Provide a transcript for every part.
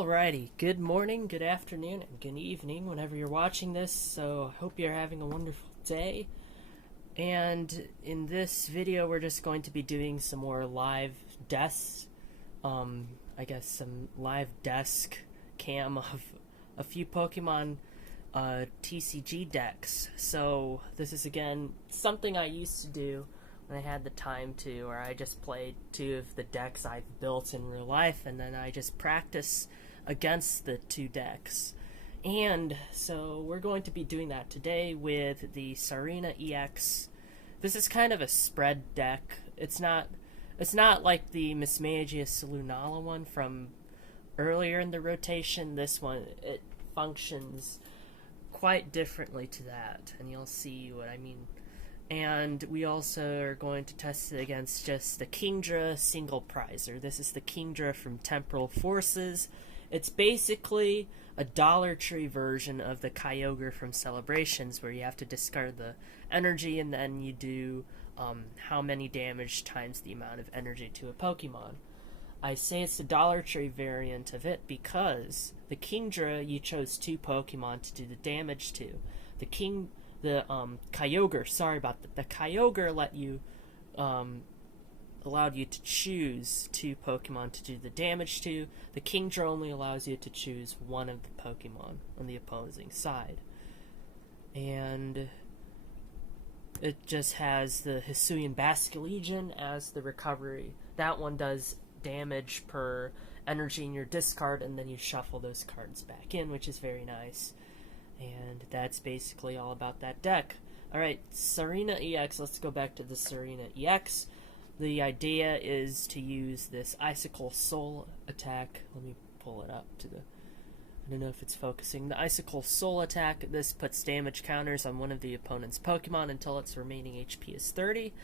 Alrighty, good morning, good afternoon, and good evening whenever you're watching this, so I hope you're having a wonderful day. And in this video we're just going to be doing some more live desk, I guess some live desk cam of a few Pokemon TCG decks. So this is again something I used to do when I had the time to, or I just played two of the decks I've built in real life, and then I just practice against the two decks. And so we're going to be doing that today with the Tsareena EX. This is kind of a spread deck. It's not like the Mismagius Lunala one from earlier in the rotation. This one, it functions quite differently to that, and you'll see what I mean. And we also are going to test it against just the Kingdra single prizer. This is the Kingdra from Temporal Forces. It's basically a Dollar Tree version of the Kyogre from Celebrations, where you have to discard the energy and then you do how many damage times the amount of energy to a Pokemon. I say it's the Dollar Tree variant of it because the Kingdra, you chose two Pokemon to do the damage to. The Kyogre, sorry about that. The Kyogre allowed you to choose two Pokemon to do the damage to. The Kingdra only allows you to choose one of the Pokemon on the opposing side. And it just has the Hisuian Basculegion as the recovery. That one does damage per energy in your discard, and then you shuffle those cards back in, which is very nice. And that's basically all about that deck. Alright, Tsareena EX, let's go back to the Tsareena EX. The idea is to use this Icicle Soul attack. Let me pull it up to the... I don't know if it's focusing. The Icicle Soul attack, this puts damage counters on one of the opponent's Pokemon until its remaining HP is 30.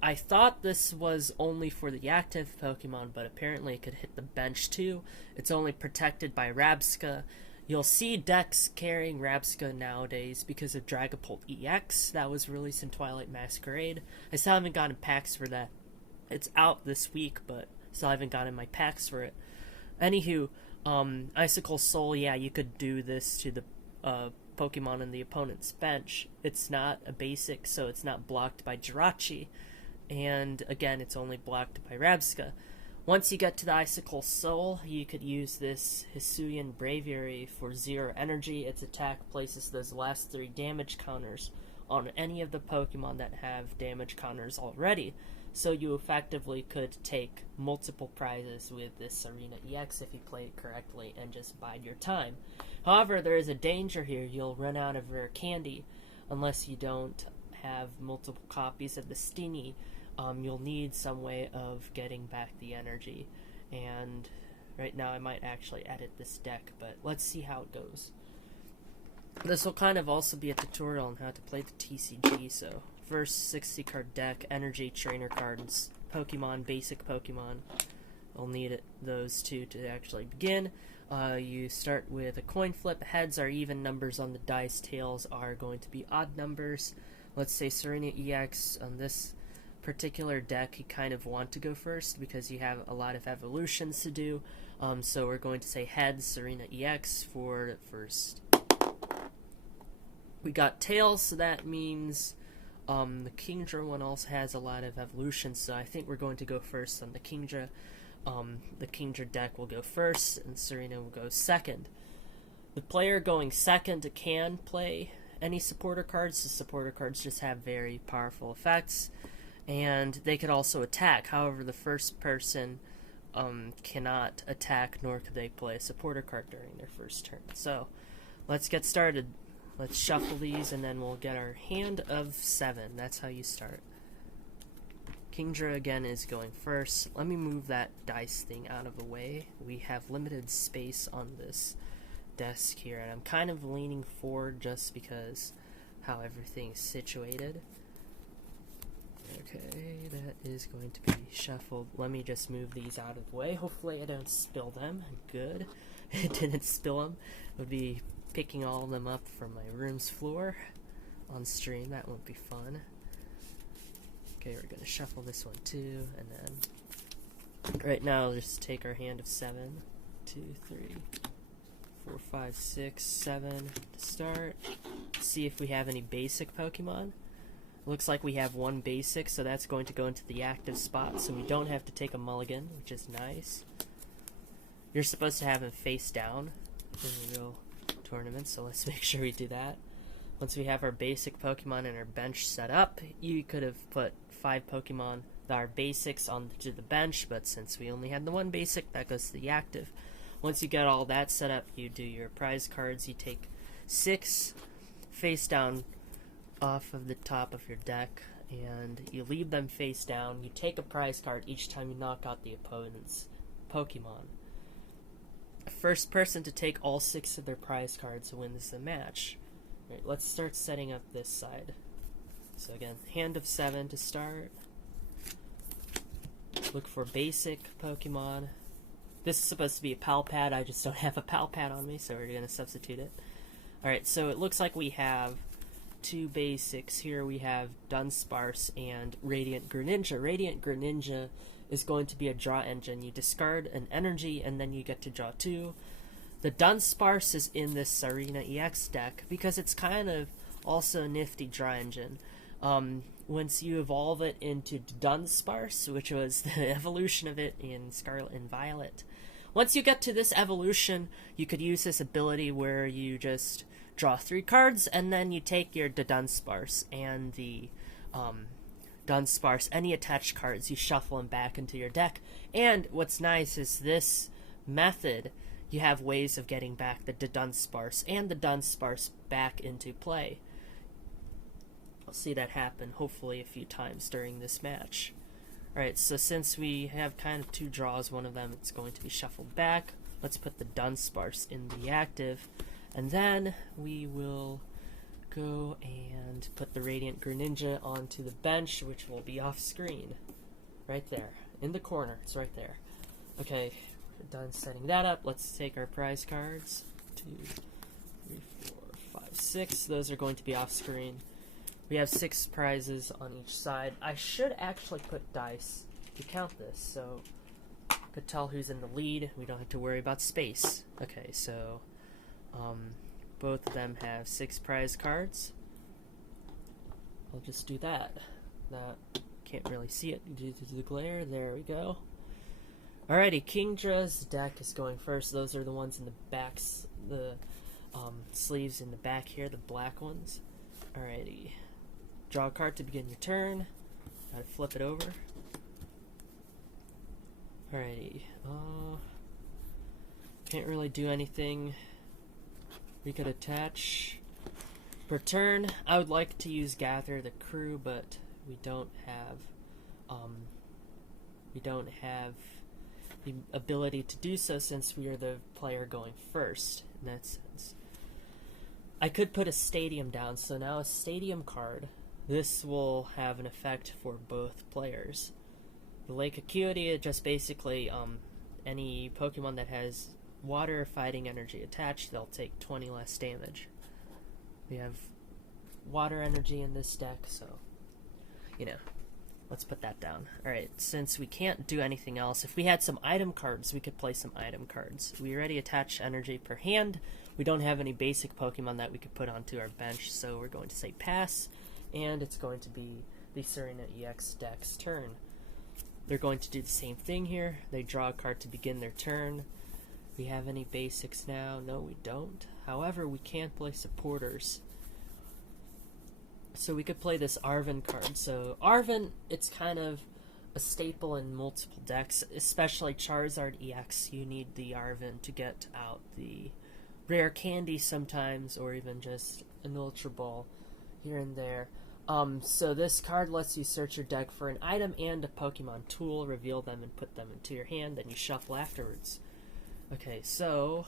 I thought this was only for the active Pokemon, but apparently it could hit the bench too. It's only protected by Rabsca. You'll see decks carrying Rabsca nowadays because of Dragapult EX that was released in Twilight Masquerade. I still haven't gotten packs for that. It's out this week, but still haven't gotten my packs for it. Anywho, Icicle Soul, yeah, you could do this to the Pokemon in the opponent's bench. It's not a basic, so it's not blocked by Jirachi. And again, it's only blocked by Rabsca. Once you get to the Icicle Soul, you could use this Hisuian Braviary for 0 energy. Its attack places those last 3 damage counters on any of the Pokemon that have damage counters already. So you effectively could take multiple prizes with this Tsareena EX if you play it correctly and just bide your time. However, there is a danger here. You'll run out of rare candy unless you don't have multiple copies of the Steenee. You'll need some way of getting back the energy, and right now I might actually edit this deck, but let's see how it goes. This will kind of also be a tutorial on how to play the TCG, so first 60 card deck, energy, trainer cards, Pokemon, basic Pokemon. I'll need those two to actually begin. You start with a coin flip. Heads are even numbers on the dice, tails are going to be odd numbers. Let's say Tsareena EX on this particular deck, you kind of want to go first because you have a lot of evolutions to do. So we're going to say heads, Tsareena EX for first. We got tails, so that means the Kingdra one also has a lot of evolutions, so I think we're going to go first on the Kingdra. The Kingdra deck will go first, and Tsareena will go second. The player going second can play any supporter cards. The supporter cards just have very powerful effects, and they could also attack. However, the first person cannot attack, nor could they play a supporter card during their first turn. So let's get started. Let's shuffle these, and then we'll get our hand of 7. That's how you start. Kingdra again is going first. Let me move that dice thing out of the way. We have limited space on this desk here, and I'm kind of leaning forward just because how everything's situated. Okay, that is going to be shuffled. Let me just move these out of the way. Hopefully I don't spill them. Good. It didn't spill them. It would be picking all of them up from my room's floor on stream. That won't be fun. Okay, we're going to shuffle this one too, and then right now, let's take our hand of 7. 2, 3, 4, 5, 6, 7 to start. See if we have any basic Pokemon. Looks like we have one basic, so that's going to go into the active spot, so we don't have to take a mulligan, which is nice. You're supposed to have him face down in the real tournament, so let's make sure we do that. Once we have our basic Pokemon and our bench set up, you could have put 5 Pokemon that are basics onto the bench, but since we only had the one basic, that goes to the active. Once you get all that set up, you do your prize cards. You take 6 face down off of the top of your deck, and you leave them face down. You take a prize card each time you knock out the opponent's Pokemon. First person to take all 6 of their prize cards wins the match. Right, let's start setting up this side. So again, hand of 7 to start. Look for basic Pokemon. This is supposed to be a Pal Pad. I just don't have a Pal Pad on me, so we're going to substitute it. Alright, so it looks like we have 2 basics. Here we have Dunsparce and Radiant Greninja. Radiant Greninja is going to be a draw engine. You discard an energy and then you get to draw 2. The Dunsparce is in this Tsareena EX deck because it's kind of also a nifty draw engine. Once you evolve it into Dunsparce, which was the evolution of it in Scarlet and Violet, once you get to this evolution, you could use this ability where you just draw 3 cards and then you take your Dunsparce and the Dunsparce, any attached cards, you shuffle them back into your deck. And what's nice is this method, you have ways of getting back the Dunsparce and the Dunsparce back into play. I'll see that happen hopefully a few times during this match. Alright, so since we have kind of 2 draws, one of them it's going to be shuffled back. Let's put the Dunsparce in the active, and then we will go and put the Radiant Greninja onto the bench, which will be off screen. Right there. In the corner. It's right there. Okay, we're done setting that up. Let's take our prize cards. 2, 3, 4, 5, 6. Those are going to be off screen. We have 6 prizes on each side. I should actually put dice to count this, so I could tell who's in the lead. We don't have to worry about space. Okay, so both of them have 6 prize cards. I'll just do that. Can't really see it due to the glare. There we go. Alrighty, Kingdra's deck is going first. Those are the ones in the backs, the sleeves in the back here, the black ones. Alrighty. Draw a card to begin your turn. Gotta flip it over. Alrighty. Can't really do anything. We could attach per turn. I would like to use Gather the Crew, but we don't have the ability to do so since we are the player going first in that sense. I could put a Stadium down, so now a Stadium card. This will have an effect for both players. The Lake Acuity, it just basically any Pokemon that has water fighting energy attached, they'll take 20 less damage. We have water energy in this deck, so let's put that down. Alright, since we can't do anything else, if we had some item cards, we could play some item cards. We already attach energy per hand. We don't have any basic Pokemon that we could put onto our bench, so we're going to say pass, and it's going to be the Tsareena EX deck's turn. They're going to do the same thing here. They draw a card to begin their turn. We have any basics now? No, we don't. However, we can play supporters. So we could play this Arven card. So Arven, it's kind of a staple in multiple decks, especially Charizard EX. You need the Arven to get out the rare candy sometimes, or even just an Ultra Ball here and there. So this card lets you search your deck for an item and a Pokemon tool, reveal them and put them into your hand, then you shuffle afterwards. Okay, so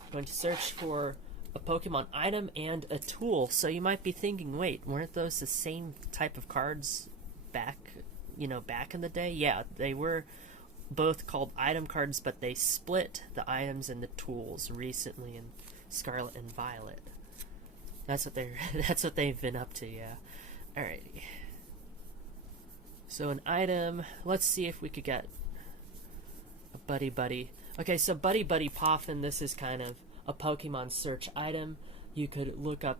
I'm going to search for a Pokemon item and a tool. So you might be thinking, wait, weren't those the same type of cards back in the day? Yeah, they were both called item cards, but they split the items and the tools recently in Scarlet and Violet. That's what they've been up to, yeah. Alrighty. So an item, let's see if we could get a buddy. Okay, so Buddy Buddy Poffin, this is kind of a Pokemon search item. You could look up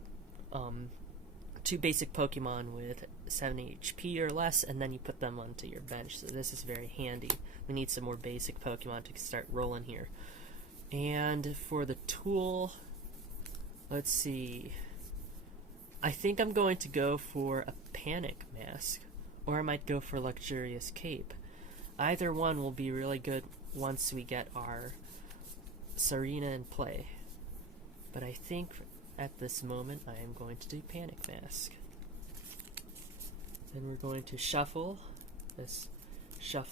2 basic Pokemon with 70 HP or less, and then you put them onto your bench. So this is very handy. We need some more basic Pokemon to start rolling here. And for the tool, let's see. I think I'm going to go for a Panic Mask, or I might go for Luxurious Cape. Either one will be really good once we get our Tsareena in play. But I think at this moment I am going to do Panic Mask. Then we're going to shuffle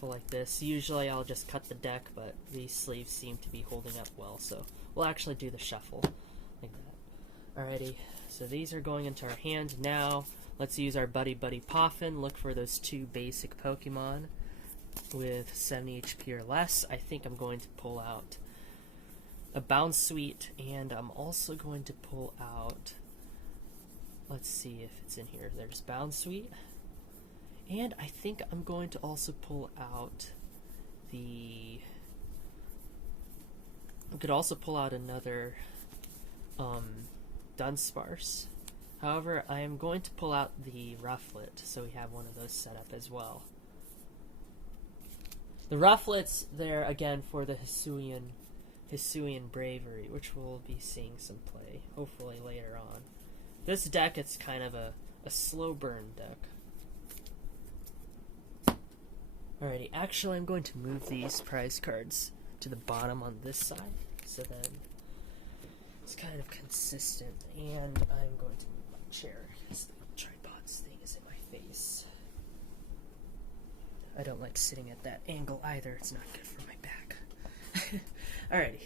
like this. Usually I'll just cut the deck, but these sleeves seem to be holding up well, so we'll actually do the shuffle like that. Alrighty, so these are going into our hand. Now let's use our Buddy Buddy Poffin. Look for those 2 basic Pokemon with 70 HP or less. I think I'm going to pull out a Bounce Suite, and I'm also going to pull out, let's see if it's in here. There's Bounce Suite, and I think I'm going to also pull out I could also pull out another Dunsparce. However, I am going to pull out the Rufflet, so we have one of those set up as well. The Rufflets, they're again for the Hisuian Bravery, which we'll be seeing some play, hopefully later on. This deck, it's kind of a slow burn deck. Alrighty, actually I'm going to move these prize cards to the bottom on this side, so then it's kind of consistent, and I'm going to move my chair because the tripod's thing is in my face. I don't like sitting at that angle either, it's not good for my back. Alrighty.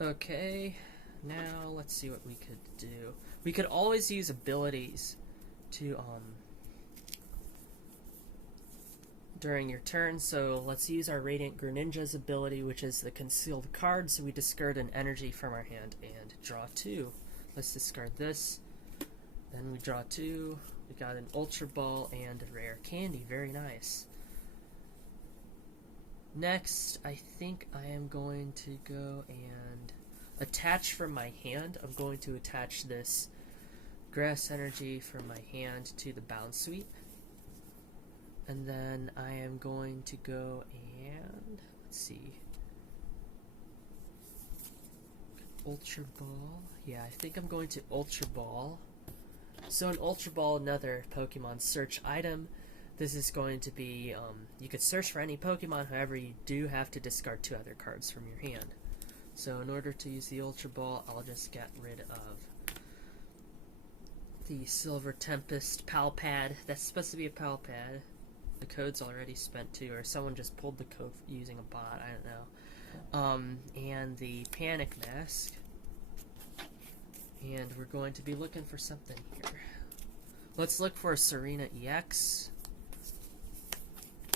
Okay, now let's see what we could do. We could always use abilities to, during your turn, so let's use our Radiant Greninja's ability, which is the concealed card, so we discard an energy from our hand and draw 2. Let's discard this, then we draw 2, we got an Ultra Ball and a rare candy, very nice. Next, I think I am going to go and attach from my hand. I'm going to attach this Grass Energy from my hand to the Bounce Suite. And then I am going to go and, let's see, Ultra Ball. Yeah, I think I'm going to Ultra Ball. So an Ultra Ball, another Pokemon search item. This is going to be, you could search for any Pokemon, however you do have to discard 2 other cards from your hand. So in order to use the Ultra Ball, I'll just get rid of the Silver Tempest Pal Pad. That's supposed to be a Pal Pad. The code's already spent too, or someone just pulled the code using a bot, I don't know. And the Panic Mask. And we're going to be looking for something here. Let's look for a Tsareena EX.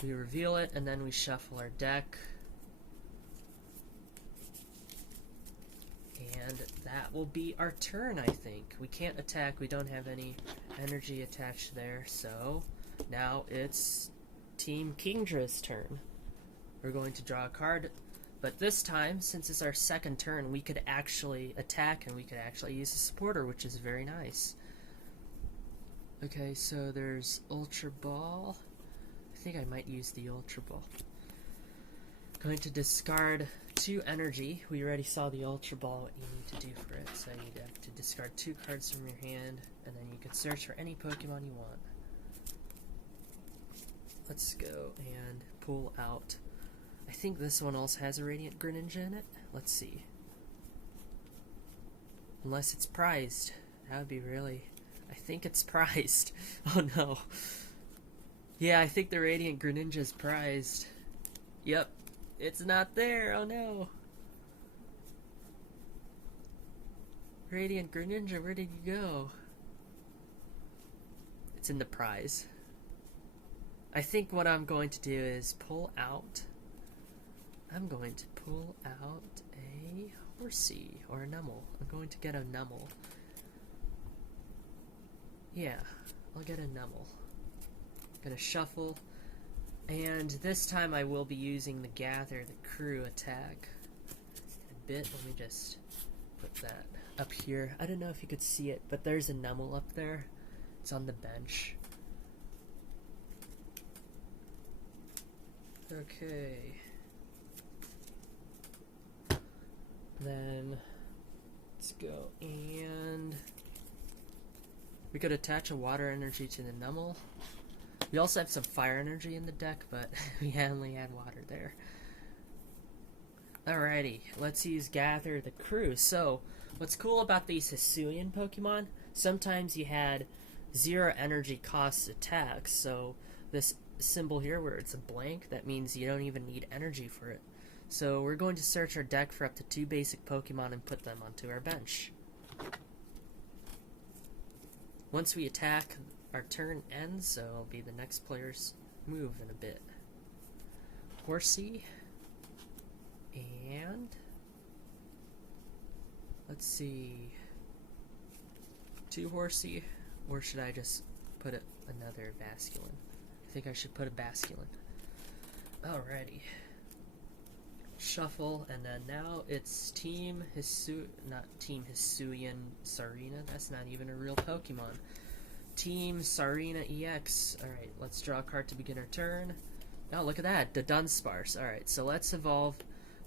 We reveal it, and then we shuffle our deck. And that will be our turn, I think. We can't attack, we don't have any energy attached there, so now it's Team Kingdra's turn. We're going to draw a card, but this time, since it's our second turn, we could actually attack and we could actually use a supporter, which is very nice. Okay, so there's Ultra Ball. I think I might use the Ultra Ball. Going to discard 2 energy. We already saw the Ultra Ball, what you need to do for it. So you have to discard 2 cards from your hand, and then you can search for any Pokemon you want. Let's go and pull out. I think this one also has a Radiant Greninja in it. Let's see. Unless it's prized. That would be really... I think it's prized. Oh no. Yeah, I think the Radiant Greninja is prized. Yep. It's not there. Oh no. Radiant Greninja, where did you go? It's in the prize. I think what I'm going to do is pull out... I'm going to pull out a Horsey or a Numel. I'm going to get a Numel. Yeah, I'll get a Numel. I'm gonna shuffle. And this time I will be using the Gather the Crew attack. A bit, let me just put that up here. I don't know if you could see it, but there's a Nummel up there. It's on the bench. Okay. Then let's go, and we could attach a water energy to the Nummel. We also have some fire energy in the deck, but we only had water there. Alrighty, let's use Gather the Crew. So, what's cool about these Hisuian Pokemon, sometimes you had 0 energy cost attacks, so this symbol here where it's a blank, that means you don't even need energy for it. So we're going to search our deck for up to 2 basic Pokemon and put them onto our bench. Once we attack, our turn ends, so it'll be the next player's move in a bit. Horsey. And let's see, 2 Horsey, or should I just put another Basculin? I think I should put a Basculin. Alrighty. Shuffle, and then now it's Team not Team Hisuian Tsareena, that's not even a real Pokemon. Team Tsareena EX. Alright, let's draw a card to begin our turn. Oh, look at that, the Dunsparce. Alright, so let's evolve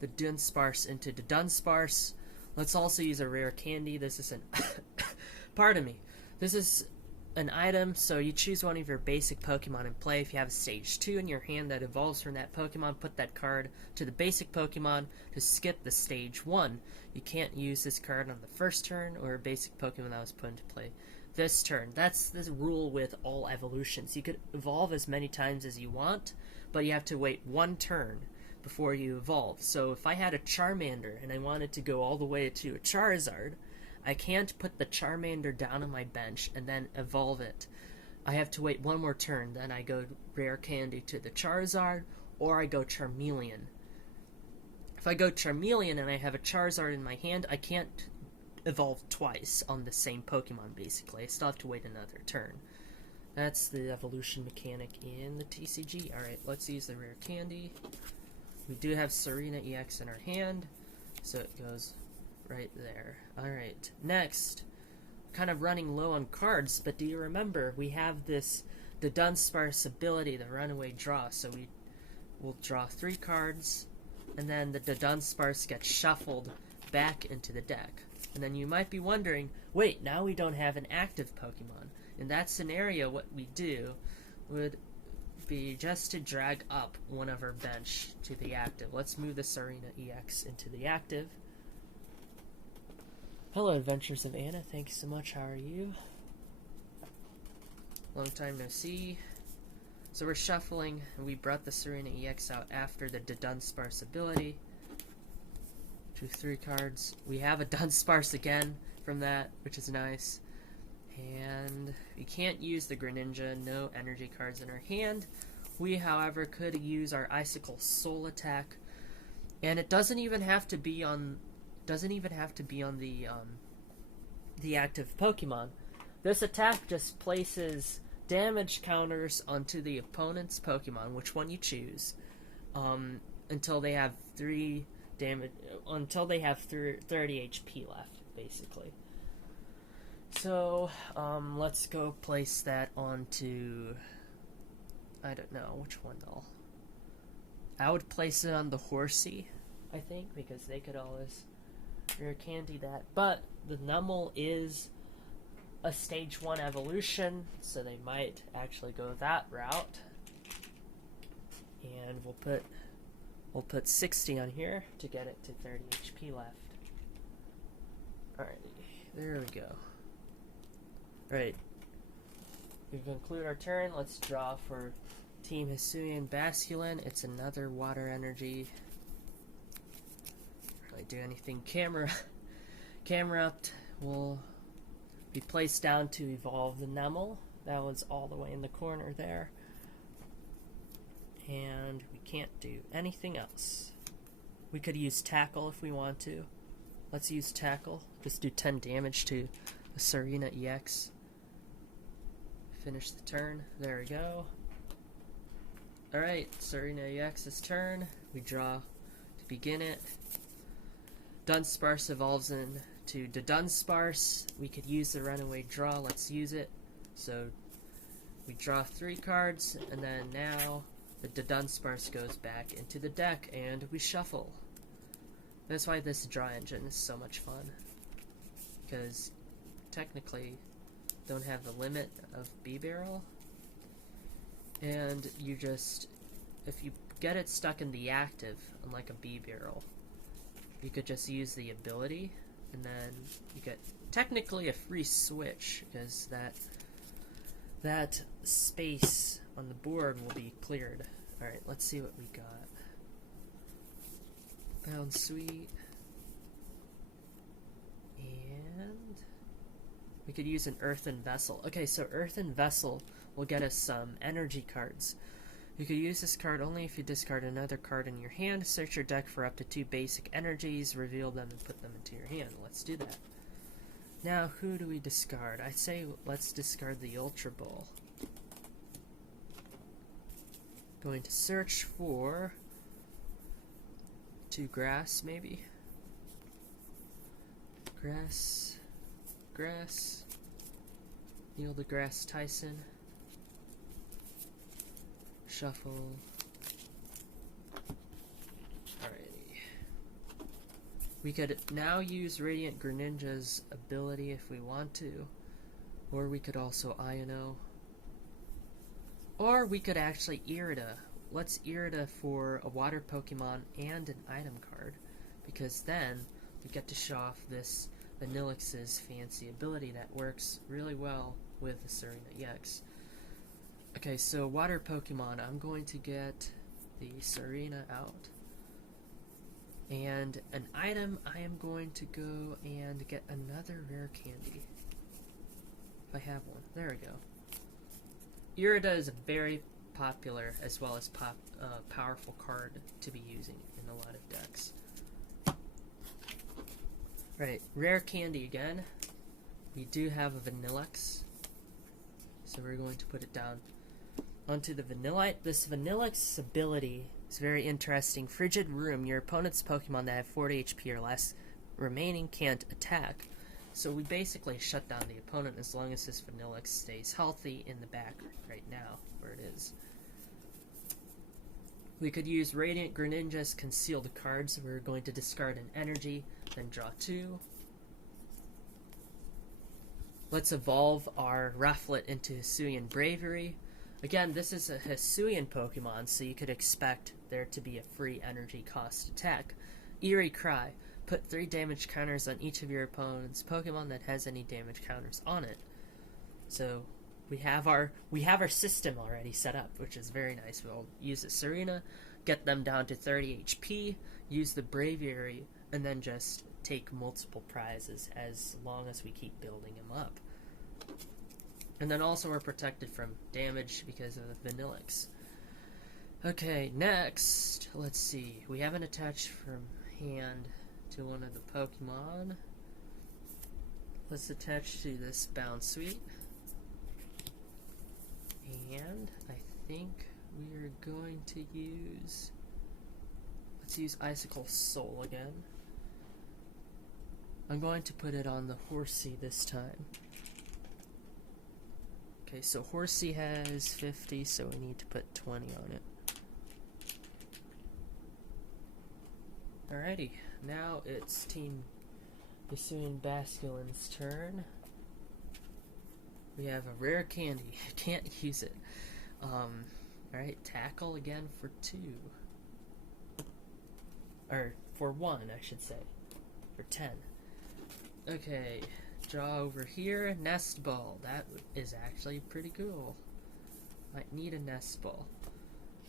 the Dunsparce into the Dunsparce. Let's also use a rare candy. This is an pardon me. This is an item, so you choose one of your basic Pokemon in play. If you have a stage 2 in your hand that evolves from that Pokemon, put that card to the basic Pokemon to skip the stage 1. You can't use this card on the first turn or a basic Pokemon that was put into play this turn. That's the rule with all evolutions. You could evolve as many times as you want, but you have to wait 1 turn before you evolve. So if I had a Charmander and I wanted to go all the way to a Charizard, I can't put the Charmander down on my bench and then evolve it. I have to wait 1 more turn, then I go rare candy to the Charizard, or I go Charmeleon. If I go Charmeleon and I have a Charizard in my hand, I can't evolve twice on the same Pokemon, basically. I still have to wait another turn. That's the evolution mechanic in the TCG. Alright, let's use the rare candy. We do have Tsareena EX in our hand, so it goes right there. Alright, next, kind of running low on cards, but do you remember, we have the Dunsparce ability, the runaway draw, so we will draw 3 cards, and then the Dunsparce gets shuffled back into the deck. And then you might be wondering, wait, now we don't have an active Pokemon. In that scenario, what we do would be just to drag up one of our bench to the active. Let's move the Tsareena EX into the active. Hello, Adventures of Anna. Thanks so much. How are you? Long time no see. So we're shuffling, and we brought the Tsareena EX out after the Dunsparce ability. Drew 3 cards. We have a Dunsparce again from that, which is nice. And we can't use the Greninja, no energy cards in our hand. We, however, could use our Icicle Soul attack, and it doesn't even have to be on the active Pokemon. This attack just places damage counters onto the opponent's Pokemon, which one you choose, until they have 30 HP left, basically. So, let's go place that onto, I don't know which one though. I would place it on the Horsey, I think, because they could always rare candy that. But the Nummel is a stage 1 evolution, so they might actually go that route. And we'll put 60 on here to get it to 30 HP left. Alrighty, there we go. Right. We conclude our turn. Let's draw for Team Hisuian Basculin. It's another water energy. Really do anything. Camera up will be placed down to evolve the Nummel. That one's all the way in the corner there. And we can't do anything else. We could use Tackle if we want to. Let's use Tackle. Just do 10 damage to the Tsareena EX. Finish the turn. There we go. Alright, Tsareena EX's turn. We draw to begin it. Dunsparce evolves into Dunsparce. We could use the runaway draw. Let's use it. So we draw 3 cards, and then now the Dunsparce goes back into the deck, and we shuffle. That's why this draw engine is so much fun. Because technically don't have the limit of B-Barrel. And you just, if you get it stuck in the active, unlike a B-Barrel, you could just use the ability, and then you get technically a free switch, because that space on the board will be cleared. Alright, let's see what we got. Bound Sweet. And we could use an Earthen Vessel. Okay, so Earthen Vessel will get us some energy cards. You could use this card only if you discard another card in your hand, search your deck for up to 2 basic energies, reveal them, and put them into your hand. Let's do that. Now, who do we discard? I say let's discard the Ultra Ball. Going to search for 2 grass, maybe? Grass. Neil deGrasse Tyson. Shuffle. Alrighty. We could now use Radiant Greninja's ability if we want to. Or we could also Iono. Or we could actually Irida. Let's Irida for a water Pokemon and an item card. Because then we get to show off this Vanillix's fancy ability that works really well with the Tsareena EX. Okay, so water Pokemon, I'm going to get the Tsareena out. And an item, I am going to go and get another rare candy. If I have one. There we go. Irida is a very popular as well as powerful card to be using in a lot of decks. Right, rare candy again. We do have a Vanillix. So we're going to put it down onto the Vanillite. This Vanillix ability is very interesting. Frigid Room. Your opponent's Pokemon that have 40 HP or less remaining can't attack. So we basically shut down the opponent as long as this Vanillix stays healthy in the back right now, where it is. We could use Radiant Greninja's Concealed cards. We're going to discard an energy, then draw 2. Let's evolve our Rufflet into Hisuian Bravery. Again, this is a Hisuian Pokemon, so you could expect there to be a free energy cost attack. Eerie Cry. Put 3 damage counters on each of your opponent's Pokemon that has any damage counters on it. So we have our system already set up, which is very nice. We'll use the Tsareena, get them down to 30 HP, use the Braviary, and then just take multiple prizes as long as we keep building them up. And then also we're protected from damage because of the Vanillix. Okay, next, let's see. We have an attach from hand to one of the Pokemon. Let's attach to this Bound Sweet. And I think we are going to use... Let's use Icicle Soul again. I'm going to put it on the Horsey this time. Okay, so Horsey has 50, so we need to put 20 on it. Alrighty, now it's Team Hisuian Basculin's turn. We have a rare candy. I can't use it. Alright, Tackle again for 2. Or, for 1, I should say. For 10. Okay, draw over here. Nest Ball. That is actually pretty cool. Might need a Nest Ball.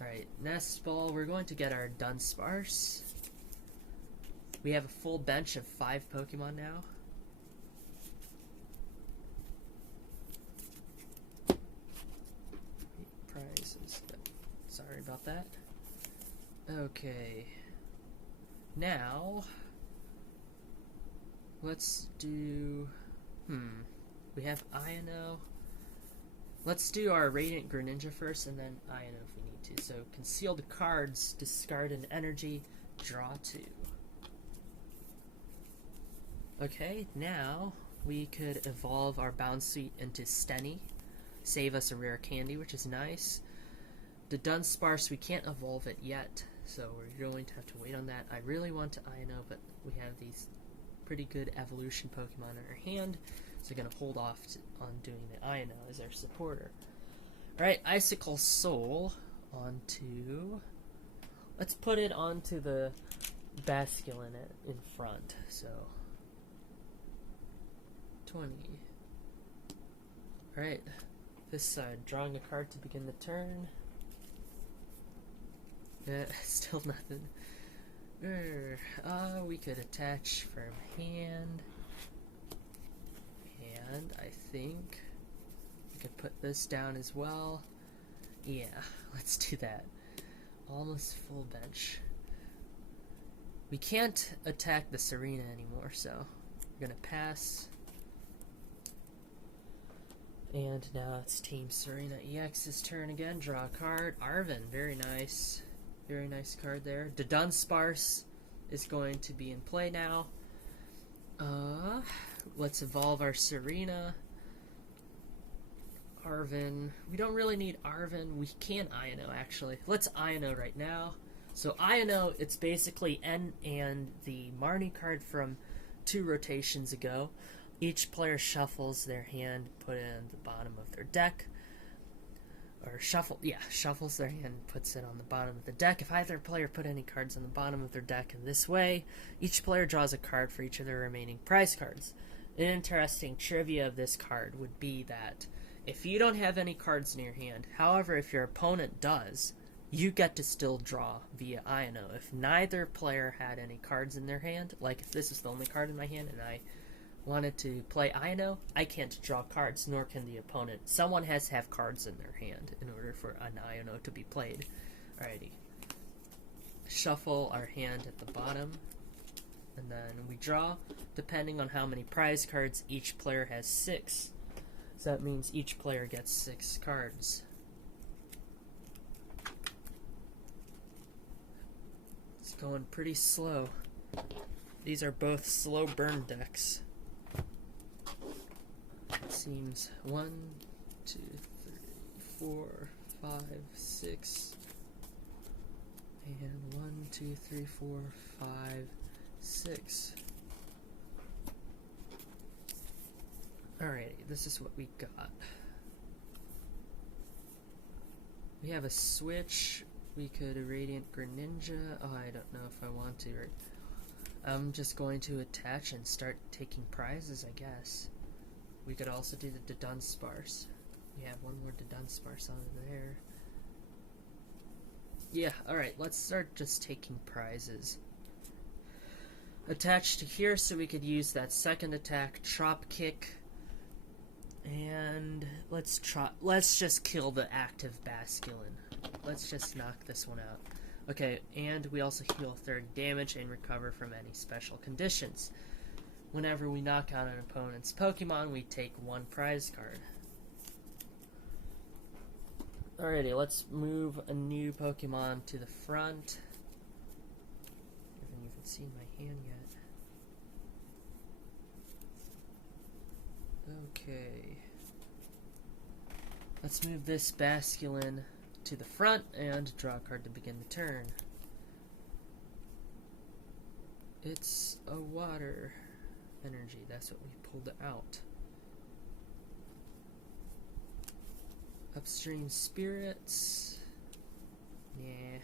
Alright, Nest Ball. We're going to get our Dunsparce. We have a full bench of 5 Pokemon now. Prizes. Sorry about that. Okay. Now, let's do... We have Iono. Let's do our Radiant Greninja first, and then Ino if we need to. So, concealed cards, discard an energy, draw 2. Okay, now we could evolve our Bounsweet into Stenny, save us a rare candy, which is nice. The Dunsparce, we can't evolve it yet, so we're going to have to wait on that. I really want to Ino, but we have these pretty good evolution Pokemon in our hand, so we're going to hold off on doing the Ino as our supporter. Alright, Icicle Soul onto... Let's put it onto the Basculin in front, so... 20. Alright, this side, drawing a card to begin the turn. Still nothing. We could attach from hand. And I think we could put this down as well. Yeah, let's do that. Almost full bench. We can't attack the Tsareena anymore, so we're gonna pass. And now it's Team Tsareena EX's turn again. Draw a card. Arven, very nice. Very nice card there. The Dunsparce is going to be in play now. Let's evolve our Tsareena. Arven. We don't really need Arven. We can Ino, actually. Let's Ino right now. So Ino, it's basically N and the Marnie card from 2 rotations ago. Each player shuffles their hand, put it in the bottom of their deck. Or shuffles their hand and puts it on the bottom of the deck. If either player put any cards on the bottom of their deck in this way, each player draws a card for each of their remaining prize cards. An interesting trivia of this card would be that if you don't have any cards in your hand, however, if your opponent does, you get to still draw via Ino. If neither player had any cards in their hand, like if this is the only card in my hand and I wanted to play Ino, I can't draw cards, nor can the opponent. Someone has to have cards in their hand in order for an Ino to be played. Alrighty. Shuffle our hand at the bottom, and then we draw. Depending on how many prize cards, each player has 6. So that means each player gets 6 cards. It's going pretty slow. These are both slow burn decks. It seems 1, 2, 3, 4, 5, 6, and 1, 2, 3, 4, 5, 6. Alrighty, this is what we got. We have a switch. We could Radiant Greninja. Oh, I don't know if I want to. I'm just going to attach and start taking prizes, I guess. We could also do the Dunsparce. We have one more Dunsparce on there. Yeah, alright, let's start just taking prizes. Attached to here so we could use that second attack, Trop Kick. And let's just kill the active Basculin. Let's just knock this one out. Okay, and we also heal 30 damage and recover from any special conditions. Whenever we knock out an opponent's Pokemon, we take 1 prize card. Alrighty, let's move a new Pokemon to the front. I haven't even seen my hand yet. Okay. Let's move this Basculin to the front and draw a card to begin the turn. It's a water energy. That's what we pulled out. Upstream Spirits. Yeah.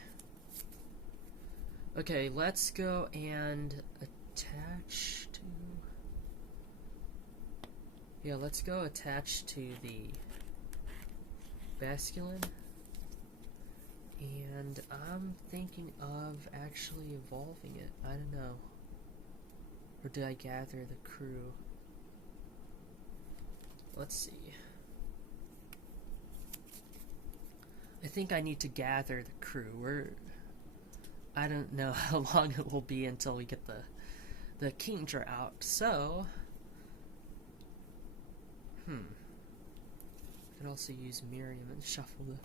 Okay, let's go and attach to... Yeah, let's go attach to the Basculin. And I'm thinking of actually evolving it. I don't know. Or did I gather the crew? Let's see. I think I need to gather the crew. I don't know how long it will be until we get the Kingdra out. So, Could also use Miriam and shuffle the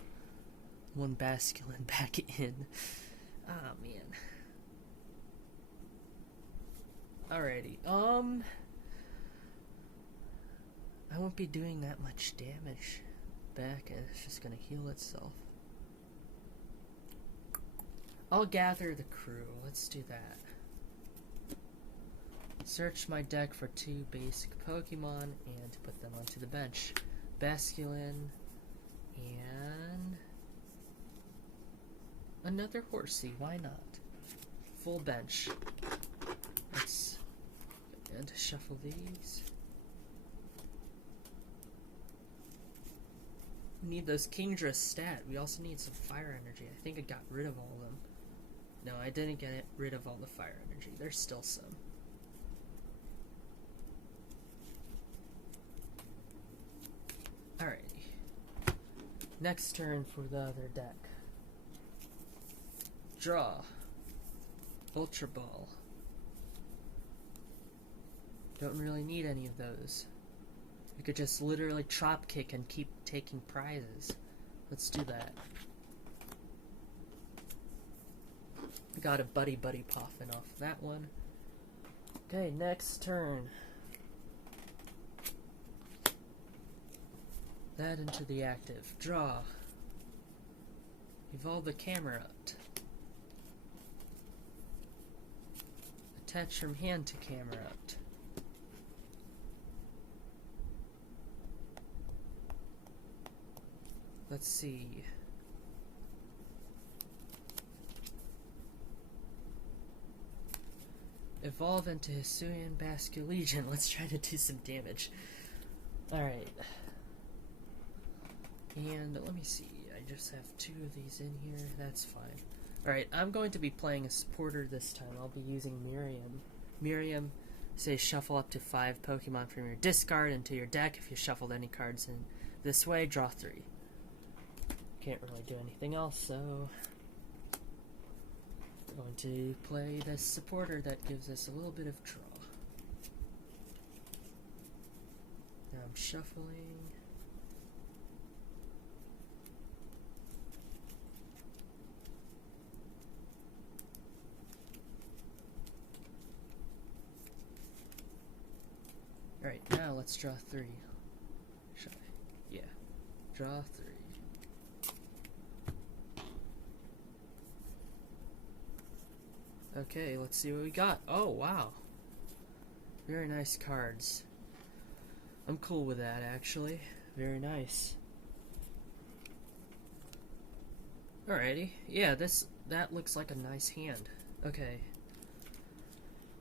one Basculin back in. Oh man. Alrighty. I won't be doing that much damage back, and it's just gonna heal itself. I'll gather the crew. Let's do that. Search my deck for 2 basic Pokemon and put them onto the bench. Basculin and another Horsey. Why not? Full bench. Let's and shuffle these. We need those Kingdra stat. We also need some fire energy. I think I got rid of all of them. No, I didn't get rid of all the fire energy. There's still some. Alrighty. Next turn for the other deck. Draw. Ultra Ball. Don't really need any of those. We could just literally drop kick and keep taking prizes. Let's do that. We got a buddy popping off that one. Okay, next turn. That into the active. Draw. Evolve the Camerupt. Attach from hand to Camerupt. Let's see. Evolve into Hisuian Basculegion. Let's try to do some damage. Alright. And let me see. I just have 2 of these in here. That's fine. Alright, I'm going to be playing a supporter this time. I'll be using Miriam. Miriam says shuffle up to 5 Pokemon from your discard into your deck. If you shuffled any cards in this way, draw 3. Can't really do anything else, so I'm going to play this supporter that gives us a little bit of draw. Now I'm shuffling. Alright, now let's draw 3. Should I? Yeah. Draw 3. Okay, let's see what we got. Oh, wow. Very nice cards. I'm cool with that, actually. Very nice. Alrighty. Yeah, that looks like a nice hand. Okay.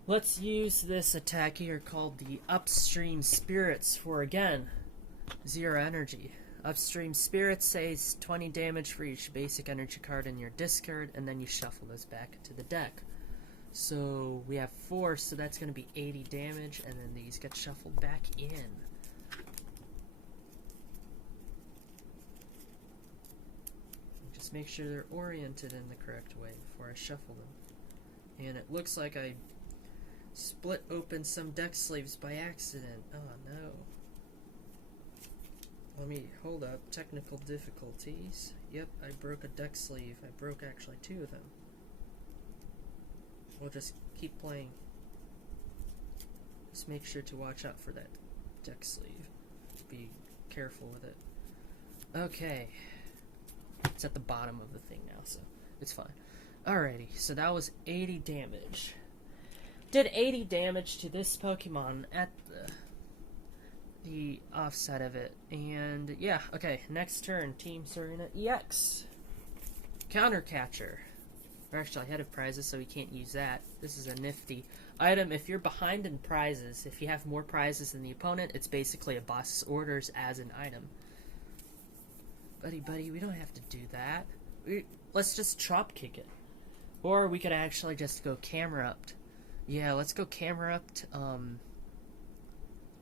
Let's use this attack here called the Upstream Spirits for, again, 0 energy. Upstream Spirits says 20 damage for each basic energy card in your discard, and then you shuffle those back into the deck. So we have 4, so that's going to be 80 damage, and then these get shuffled back in. Just make sure they're oriented in the correct way before I shuffle them. And it looks like I split open some deck sleeves by accident. Oh no. Let me hold up. Technical difficulties. Yep, I broke a deck sleeve. I broke actually 2 of them. We'll just keep playing. Just make sure to watch out for that deck sleeve. Be careful with it. Okay. It's at the bottom of the thing now, so it's fine. Alrighty, so that was 80 damage. Did 80 damage to this Pokemon at the offset of it. And yeah, okay, next turn, Team Tsareena EX. Counter Catcher. We're actually ahead of prizes, so we can't use that. This is a nifty item. If you're behind in prizes, if you have more prizes than the opponent, it's basically a boss's orders as an item. Buddy, we don't have to do that. Let's just drop kick it. Or we could actually just go Camerupt. Yeah, let's go Camerupt.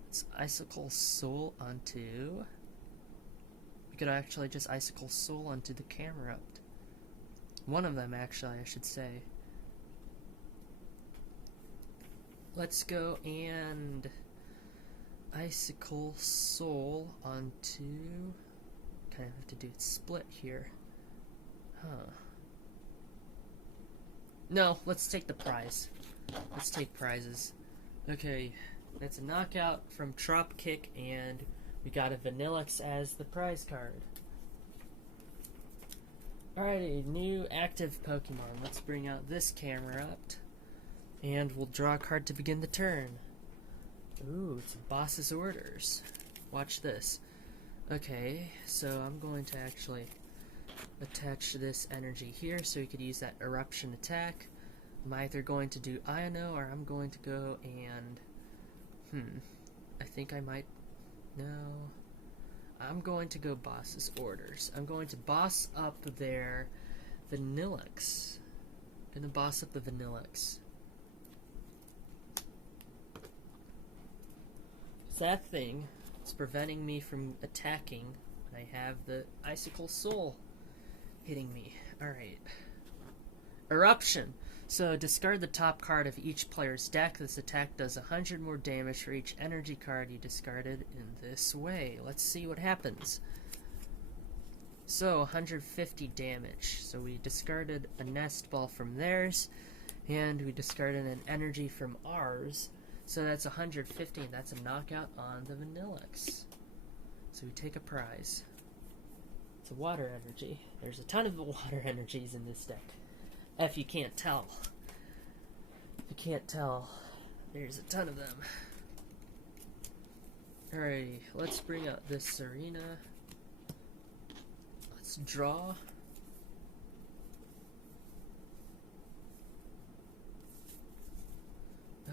Let's Icicle Soul onto... We could actually just Icicle Soul onto the Camerupt. One of them, actually, I should say. Let's go and Icicle Soul onto kind of have to do it split here. Huh. No, let's take the prize. Let's take prizes. Okay, that's a knockout from Trop Kick, and we got a Vanillix as the prize card. Alrighty, new active Pokemon. Let's bring out this camera up. And we'll draw a card to begin the turn. Ooh, it's Boss's Orders. Watch this. Okay, so I'm going to actually attach this energy here so we could use that eruption attack. I'm either going to do Iono or I'm going to go and... I think I might... No... I'm going to go Boss's Orders. I'm going to boss up their Vanillix. Gonna boss up the Vanillix. That thing is preventing me from attacking when I have the Icicle Soul hitting me. Alright. Eruption. So discard the top card of each player's deck. This attack does 100 more damage for each energy card you discarded in this way. Let's see what happens. So 150 damage. So we discarded a Nest Ball from theirs, and we discarded an energy from ours. So that's 150, and that's a knockout on the Vanillix. So we take a prize. It's a water energy. There's a ton of water energies in this deck. If you can't tell. If you can't tell, there's a ton of them. Alrighty, let's bring out this Tsareena. Let's draw.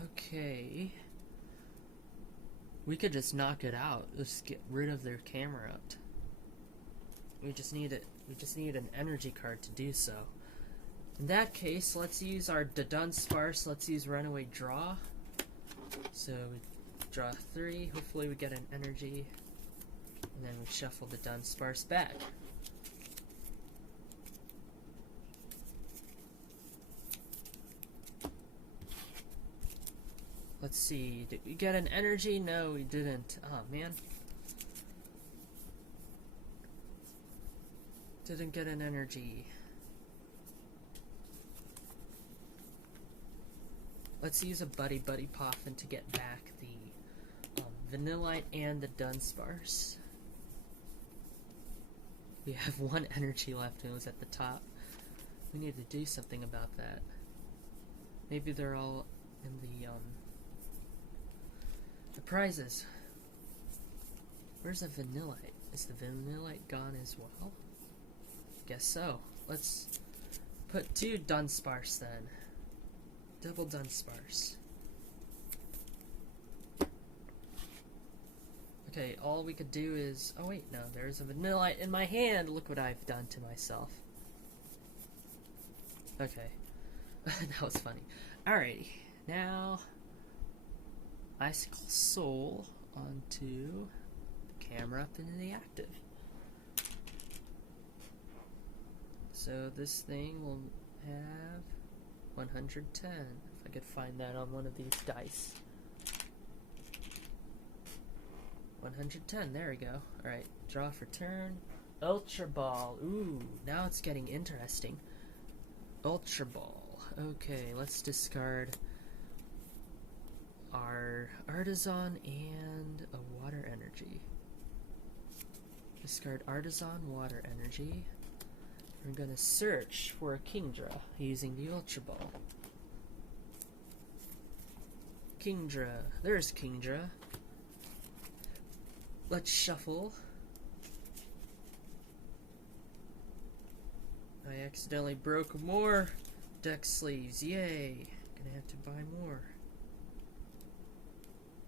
Okay. We could just knock it out. Just get rid of their camera up. We just need it. We just need an energy card to do so. In that case, let's use our Dunsparce. Let's use Runaway Draw. So we draw 3. Hopefully we get an energy. And then we shuffle the Dunsparce back. Let's see. Did we get an energy? No, we didn't. Oh, man. Didn't get an energy. Let's use a Buddy Poffin to get back the Vanillite and the Dunsparce. We have 1 energy left and it was at the top. We need to do something about that. Maybe they're all in the prizes. Where's the Vanillite? Is the Vanillite gone as well? Guess so. Let's put 2 Dunsparce then. Double Dunsparce. Okay, all we could do is... Oh wait, no, there's a Vanillite in my hand! Look what I've done to myself. Okay. That was funny. Alrighty, now... Icicle Soul onto the camera up into the active. So this thing will have 110, if I could find that on one of these dice. 110, there we go. Alright, draw for turn. Ultra Ball. Ooh, now it's getting interesting. Ultra Ball. Okay, let's discard our Artisan and a Water Energy. Discard Artisan, Water Energy. We're gonna search for a Kingdra using the Ultra Ball. Kingdra. There's Kingdra. Let's shuffle. I accidentally broke more deck sleeves. Yay! Gonna have to buy more.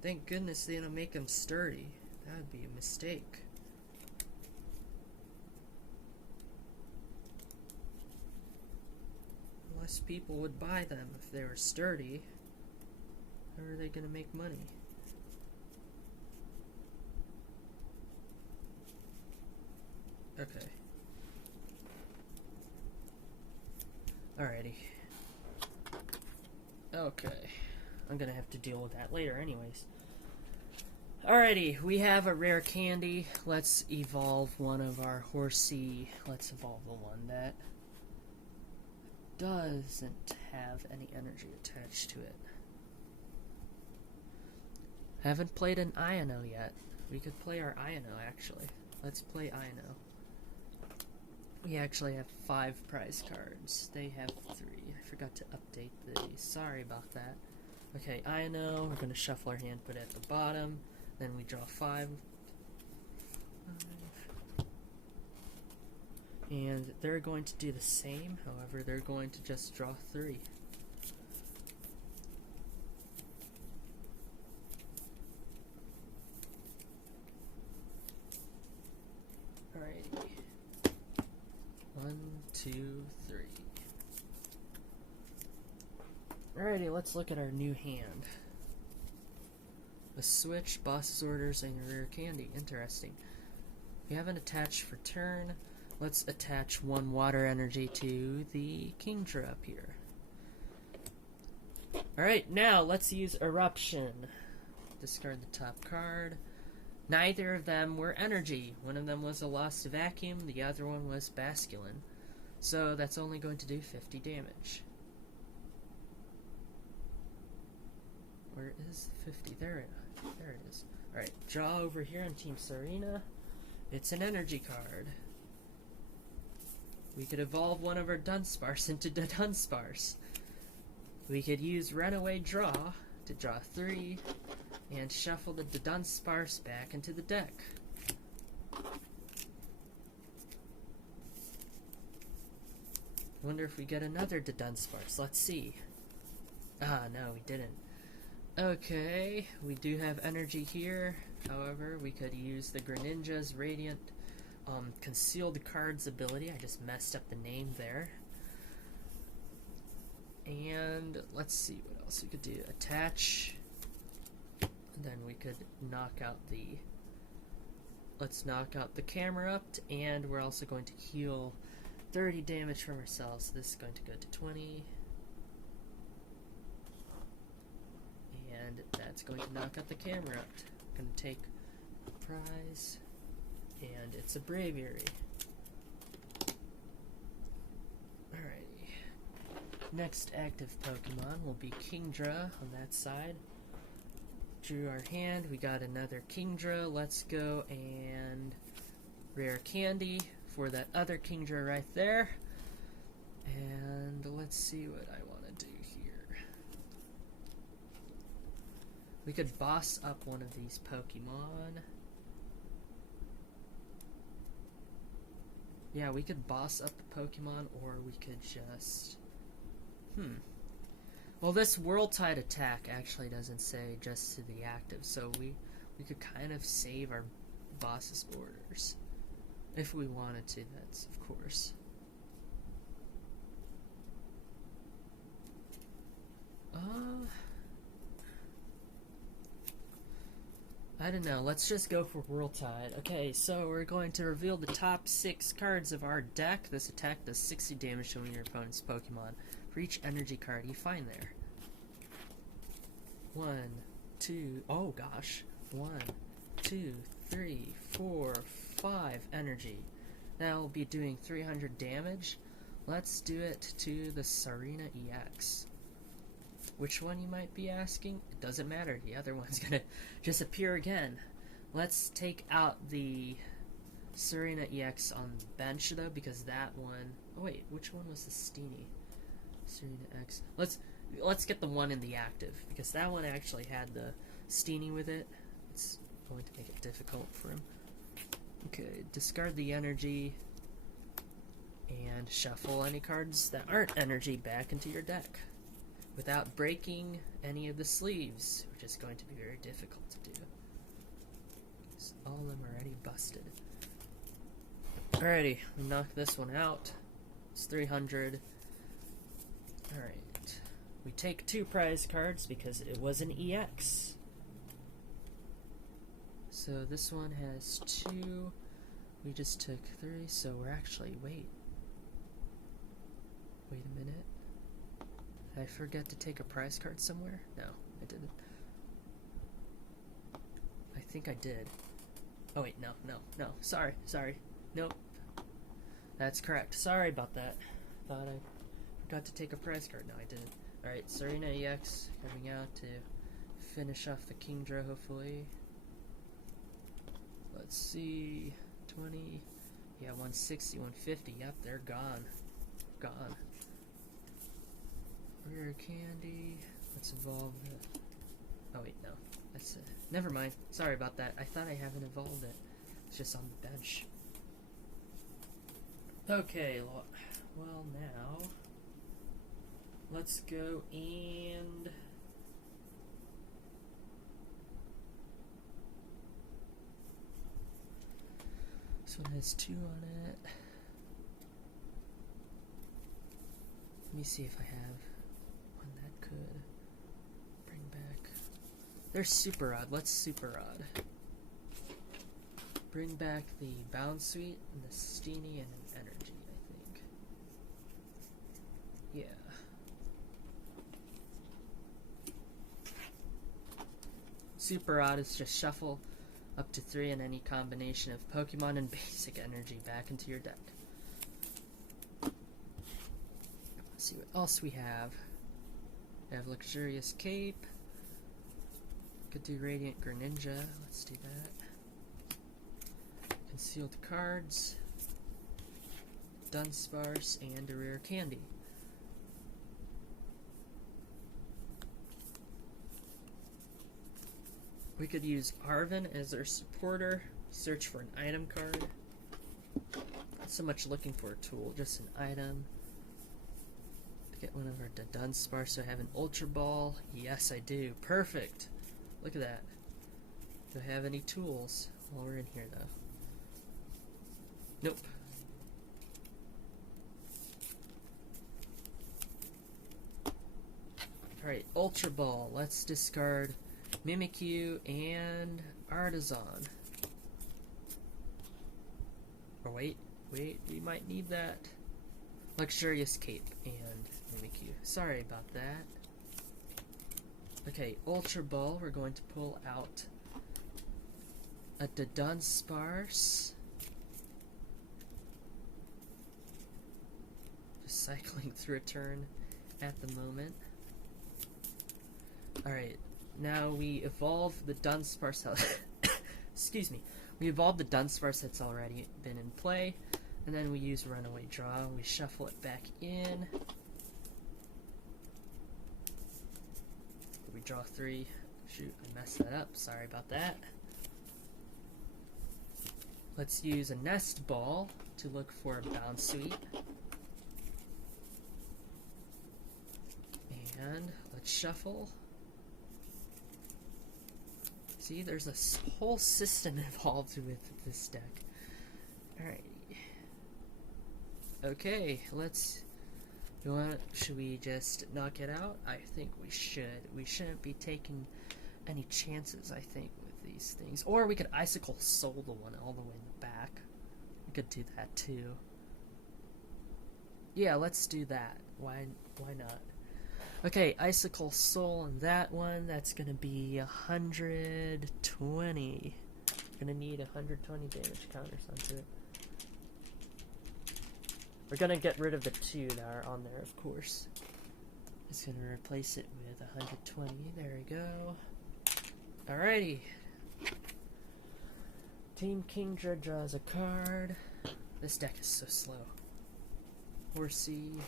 Thank goodness they don't make them sturdy. That would be a mistake. Less people would buy them if they were sturdy. How are they gonna make money? Okay. Alrighty. Okay. I'm gonna have to deal with that later anyways. Alrighty, we have a rare candy. Let's evolve one of our horsey. Let's evolve the one that doesn't have any energy attached to it. Haven't played an Iono yet. We could play our Iono, actually. Let's play Iono. We actually have 5 prize cards. They have 3. I forgot to update these. Sorry about that. Okay, Iono. We're going to shuffle our hand, put it at the bottom. Then we draw 5. And they're going to do the same. However, they're going to just draw 3. Alrighty. 1, 2, 3. Alrighty, let's look at our new hand. A switch, boss's orders, and a rare candy. Interesting. We haven't attached for turn. Let's attach 1 water energy to the Kingdra up here. Alright, now let's use Eruption. Discard the top card. Neither of them were energy. One of them was a Lost Vacuum, the other one was Basculin. So that's only going to do 50 damage. Where is 50? There it is. Alright, draw over here on Team Tsareena. It's an energy card. We could evolve one of our Dunsparce into the Dunsparce. We could use Runaway Draw to draw 3 and shuffle the Dunsparce back into the deck. Wonder if we get another Dunsparce. Let's see. Ah, no, we didn't. Okay, we do have energy here. However, we could use the Greninja's Radiant Conceal the Cards ability. I just messed up the name there. And let's see what else we could do. Attach. Then we could knock out the... Let's knock out the camera up, and we're also going to heal 30 damage from ourselves. This is going to go to 20. And that's going to knock out the camera up. I'm going to take a prize, and it's a Braviary. Alrighty. Next active Pokemon will be Kingdra on that side. Drew our hand, we got another Kingdra. Let's go and rare candy for that other Kingdra right there. And let's see what I want to do here. We could boss up one of these Pokemon. Yeah, we could boss up the Pokemon, or we could just... Well, this World Tide attack actually doesn't say just to the active, so we could kind of save our boss's orders. If we wanted to, that's of course. I don't know, let's just go for World Tide. Okay, so we're going to reveal the top 6 cards of our deck. This attack does 60 damage to one of your opponent's Pokemon for each energy card you find there. 1, 2, oh gosh. 1, 2, 3, 4, 5 energy. That'll be doing 300 damage. Let's do it to the Tsareena EX. Which one, you might be asking? It doesn't matter. The other one's gonna just appear again. Let's take out the Tsareena EX on the bench though, because that one... Oh wait, which one was the Steenie? Tsareena X. Let's get the one in the active, because that one actually had the Steenie with it. It's going to make it difficult for him. Okay, discard the energy and shuffle any cards that aren't energy back into your deck without breaking any of the sleeves, which is going to be very difficult to do. All of them are already busted. Alrighty, we knock this one out. It's 300. Alright. We take 2 prize cards because it was an EX. So this one has 2. We just took 3, so we're actually... Wait a minute. Did I forget to take a prize card somewhere? No, I didn't. I think I did. Oh wait, no. Sorry. Nope. That's correct. Sorry about that. Thought I forgot to take a prize card. No, I didn't. Alright, Tsareena EX coming out to finish off the King draw, hopefully. Let's see. 20. Yeah, 160, 150. Yep, they're gone. Gone. Rare candy. Let's evolve it. Oh wait, no. That's it. Never mind. Sorry about that. I thought I haven't evolved it. It's just on the bench. Okay, well now, let's go and this one has 2 on it. Let me see if I have one that could bring back. There's Super Odd. Let's Super Odd. Bring back the Bounce Suite and the Steenie and an Energy, I think. Yeah. Super Odd is just shuffle up to 3 in any combination of Pokemon and basic energy back into your deck. Let's see what else we have. We have Luxurious Cape. Could do Radiant Greninja. Let's do that. Concealed cards, Dunsparce, and a rare candy. We could use Arven as our supporter, search for an item card. Not so much looking for a tool, just an item. Get one of our Dunsparce, so I have an Ultra Ball. Yes, I do. Perfect. Look at that. Do I have any tools while we're in here, though? Nope. Alright, Ultra Ball. Let's discard Mimikyu and Artisan. Or wait, we might need that. Luxurious Cape and Mimikyu. Sorry about that. Okay, Ultra Ball. We're going to pull out a Dunsparce. Cycling through a turn at the moment. Alright, now we evolve the Dunsparce. Excuse me. We evolve the Dunsparce that's already been in play, and then we use Runaway Draw. We shuffle it back in. We draw 3. Shoot, I messed that up. Sorry about that. Let's use a Nest Ball to look for a Bounce Suite. And let's shuffle. See, there's a whole system involved with this deck. Alright. Okay, should we just knock it out? I think we should. We shouldn't be taking any chances, I think, with these things. Or we could Icicle Soul the one all the way in the back. We could do that too. Yeah, let's do that. Why not? Okay, Icicle Soul on that one. That's gonna be 120. Gonna need 120 damage counters onto it. We're gonna get rid of the 2 that are on there, of course. Just gonna replace it with 120. There we go. Alrighty. Team Kingdra draws a card. This deck is so slow. Horsey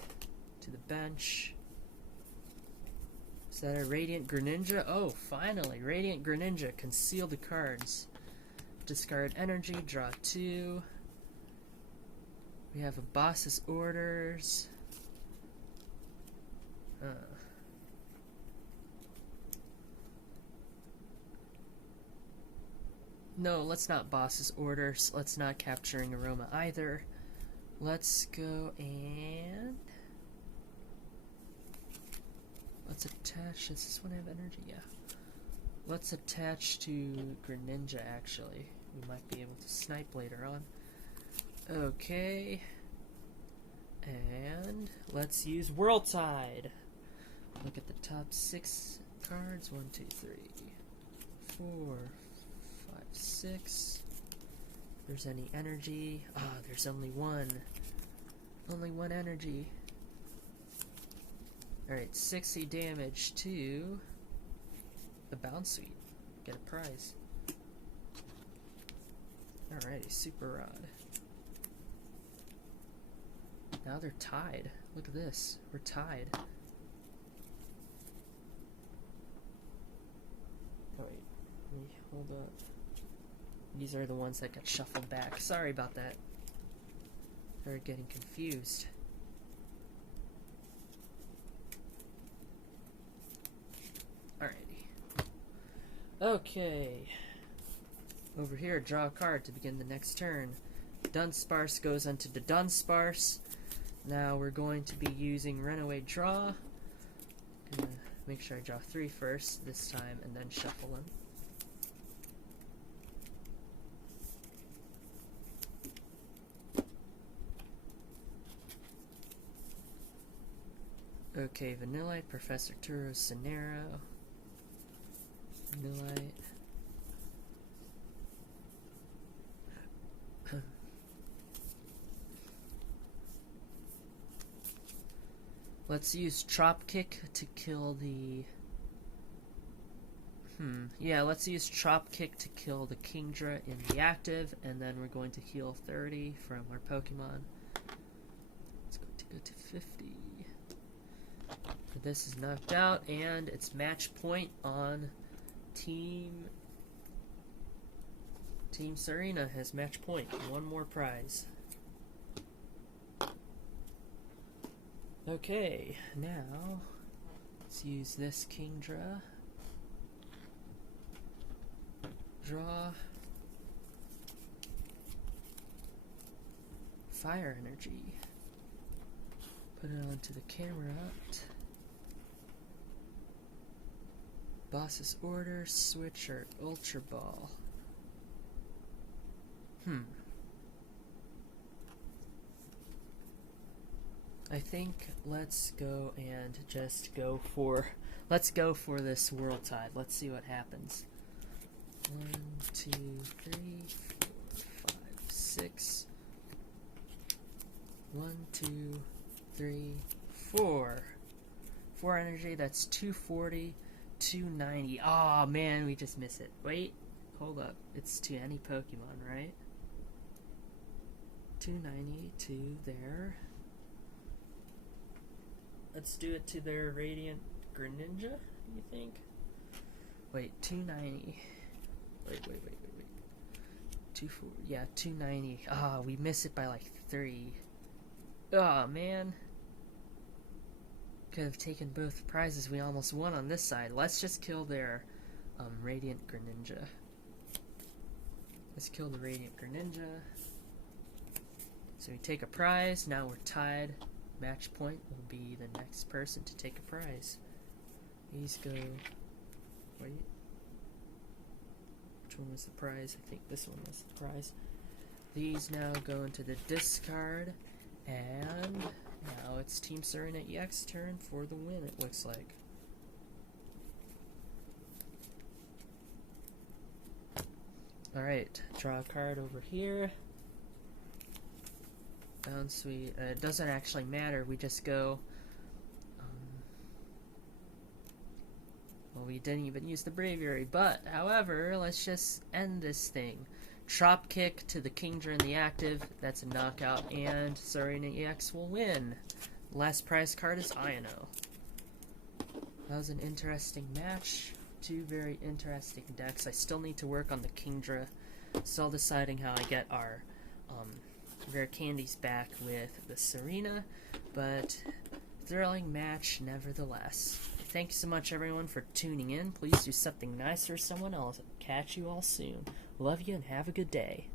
to the bench. Is that a Radiant Greninja? Oh, finally! Radiant Greninja. Conceal the cards. Discard energy, draw 2. We have a Boss's Orders. No, let's not Boss's Orders. Let's not Capturing Aroma either. Let's go and let's attach. Does this one have energy? Yeah. Let's attach to Greninja, actually. We might be able to snipe later on. Okay. And let's use World Tide. Look at the top 6 cards. 1, 2, 3, 4, 5, 6. If there's any energy. Ah, there's only one. Only one energy. Alright, 60 damage to the Bounce Suite. Get a prize. Alrighty, Super Rod. Now they're tied. Look at this. We're tied. Alright, let me hold up. These are the ones that got shuffled back. Sorry about that. They're getting confused. Alrighty. Okay. Over here, draw a card to begin the next turn. Dunsparce goes into the Dunsparce. Now we're going to be using Runaway Draw. Gonna make sure I draw 3 first this time and then shuffle them. Okay, Vanillite, Professor Turo's Scenario. Vanillite. Let's use Trop Kick to kill the... Yeah, let's use Trop Kick to kill the Kingdra in the active, and then we're going to heal 30 from our Pokemon. It's going to go to 50. This is knocked out, and it's match point on Team Tsareena has match point. One more prize. Okay, now let's use this Kingdra. Draw. Fire Energy. Put it onto the camera. Boss's Order, Switch, or Ultra Ball. I think let's go and just go for... Let's go for this World Tide. Let's see what happens. 1, 2, 3, 4, 5, 6. 1, 2, 3, 4. 4 energy, that's 240, 290. Oh man, we just miss it. Wait, hold up. It's to any Pokemon, right? 290 to their... Let's do it to their Radiant Greninja, you think? Wait, 290. Wait. 240. Yeah, 290. Ah, we miss it by like 3. Oh, man. Could have taken both prizes. We almost won on this side. Let's just kill their Radiant Greninja. Let's kill the Radiant Greninja. So we take a prize. Now we're tied. Match point will be the next person to take a prize. These go... Wait. Which one was the prize? I think this one was the prize. These now go into the discard. And now it's Team Tsareena EX turn for the win, it looks like. Alright, draw a card over here. Bounce Suite. It doesn't actually matter, we just go... well, we didn't even use the Braviary, but, however, let's just end this thing. Trop Kick to the Kingdra in the active, that's a knockout, and Tsareena EX will win. Last prize card is Iono. That was an interesting match. 2 very interesting decks. I still need to work on the Kingdra. Still deciding how I get our rare candies back with the Tsareena, but thrilling match nevertheless. Thank you so much everyone for tuning in. Please do something nice for someone else. Catch you all soon. Love you and have a good day.